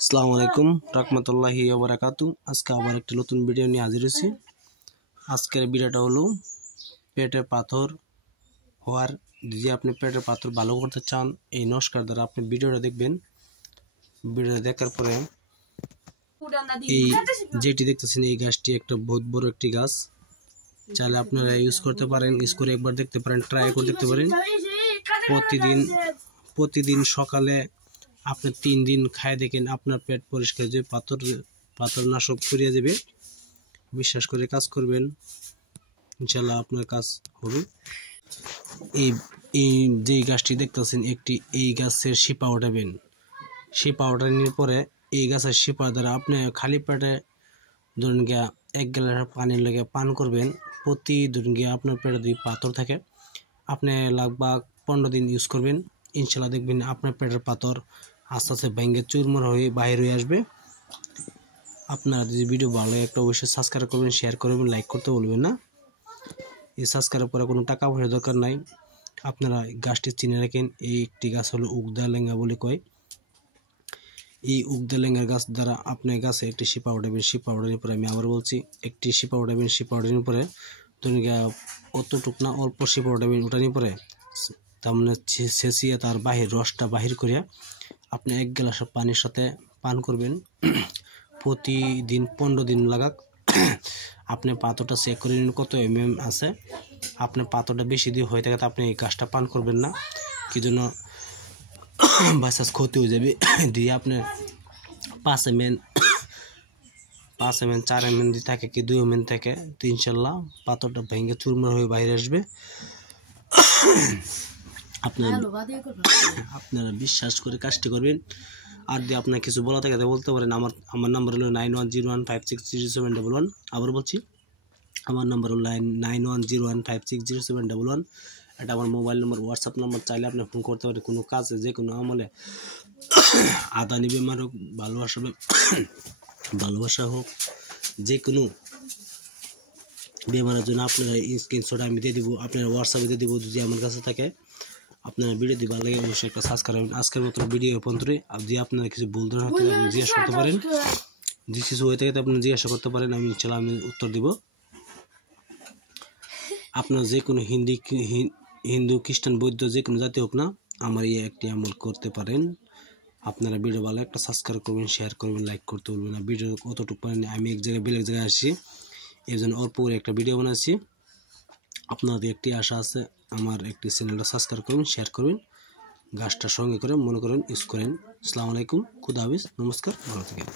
আসসালামু আলাইকুম রাহমাতুল্লাহি ওয়া বারাকাতুহু। আজকে আবার একটা নতুন ভিডিও নিয়ে হাজির হয়েছি। আজকের ভিডিওটা হলো পেটে পাথর হওয়ার, যদি আপনি পেটের পাথর ভালো করতে চান এই নস্কার দ্বারা আপনি ভিডিওটা দেখবেন। ভিডিওটা দেখার পরে এই যেটি দেখতেছেন এই গাছটি একটা বহুত বড় একটি গাছ, চাইলে আপনারা ইউজ করতে পারেন, ইউজ করে একবার দেখতে পারেন, ট্রাই করে দেখতে পারেন। প্রতিদিন সকালে আপনি 3 দিন খায় দেখেন আপনার পেট পরিষ্কার যে পাথর নাশক করিয়া যাবে। বিশ্বাস করে কাজ করবেন, ইনশাল্লাহ আপনার কাজ হবে। এই যে গাছটি দেখতেছেন এই গাছের শিপা উঠাবেন। শিপা উঠানোর পরে এই গাছের শিপা দ্বারা আপনি খালি পেটে ধরুন গিয়া 1 গ্লাস পানির লেগে পান করবেন। ধরুন গিয়া আপনার পেটে যদি পাথর থাকে আপনি লাগভাগ 15 দিন ইউজ করবেন, ইনশাল্লাহ দেখবেন আপনার পেটের পাথর আস্তে আস্তে ভেঙে চুরমুর হয়ে বাইরে হয়ে আসবে। আপনারা যদি ভিডিও ভালো লাগে একটা অবশ্যই সাবস্ক্রাইব করবেন, শেয়ার করবেন, লাইক করতে বলবেন না। এই সাবস্ক্রাইব করে কোনো টাকা পয়সা দরকার নাই। আপনারা গাছটি চিনে রাখেন, এই একটি গাছ হলো উগদা লেঙ্গা বলে কয়। এই উগদা লেঙ্গার গাছ দ্বারা আপনি গাছে একটি শিপা উঠাবেন। শিপা উঠানোর পরে আমি আবার বলছি, একটি শিপা উঠাবেন। শিপা উঠানোর পরে ধরুন গিয়া অতটুক না অল্প শিপা উঠাবেন। উঠানোর পরে তার মানে ছেঁচিয়ে তার রসটা বাহির করিয়া আপনি 1 গ্লাস পানির সাথে পান করবেন। প্রতিদিন 15 দিন লাগাক। আপনি পাথরটা চেক করে নিন কত mm আছে। আপনার পাথরটা বেশি দিয়ে হয়ে থাকে আপনি এই গাছটা পান করবেন না, কি জন্য বাসাস ক্ষতি হয়ে যাবে। দিয়ে আপনার 5 mm 4 mm দিয়ে থাকে কি 2 mm থাকে, তো ইনশাল্লাহ পাথরটা ভেঙে চুরমুর হয়ে বাইরে আসবে। আপনারা বিশ্বাস করে কাজটি করবেন। আর যদি আপনার কিছু বলা থাকে বলতে পারেন। আমার নাম্বার হলো 9101560711। আবার বলছি, আমার নাম্বার হলো 9101560711। এটা আমার মোবাইল নাম্বার, হোয়াটসঅ্যাপ নাম্বার। চাইলে আপনি ফোন করতে পারেন কোনো কাজে, যে কোনো আমলে। আদানি বেমার হোক, ভালোবাসা হোক, যে কোনো বেমারের জন্য আপনারা স্ক্রিনশট আমি দিয়ে দিব, আপনারা হোয়াটসঅ্যাপে দিয়ে দিব। যদি আমার কাছে থাকে আপনারা ভিডিও দিয়ে ভালো লাগে অবশ্যই একটা সাবস্ক্রাইব করবেন। আজকের মতো ভিডিও পর্যন্তই। যদি আপনারা কিছু বলতে হতে জিজ্ঞাসা করতে পারেন, যে কিছু হয়ে থাকে আপনি জিজ্ঞাসা করতে পারেন, আমি ইনশাল্লাহ আমি উত্তর দিব। আপনার যে কোনো হিন্দু খ্রিস্টান বৌদ্ধ যে কোনো জাতি হোক না, আমার এই একটি আমল করতে পারেন। আপনারা ভিডিও ভালো একটা সাবস্ক্রাইব করবেন, শেয়ার করবেন, লাইক করতে বলবেন না। ভিডিও কতটুকু পারেন, আমি এক জায়গায় বেলেগ জায়গায় আসছি, এই জন্য অল্প করে একটা ভিডিও বানাচ্ছি। আপনাদের একটি আশা আছে, আমার একটি চ্যানেলটা সাবস্ক্রাইব করবেন, শেয়ার করবেন, গাছটা সঙ্গে করে মনে করেন ইউজ করেন। আসসালামু আলাইকুম, খুদা হাফেজ, নমস্কার, ভালো থাকেন।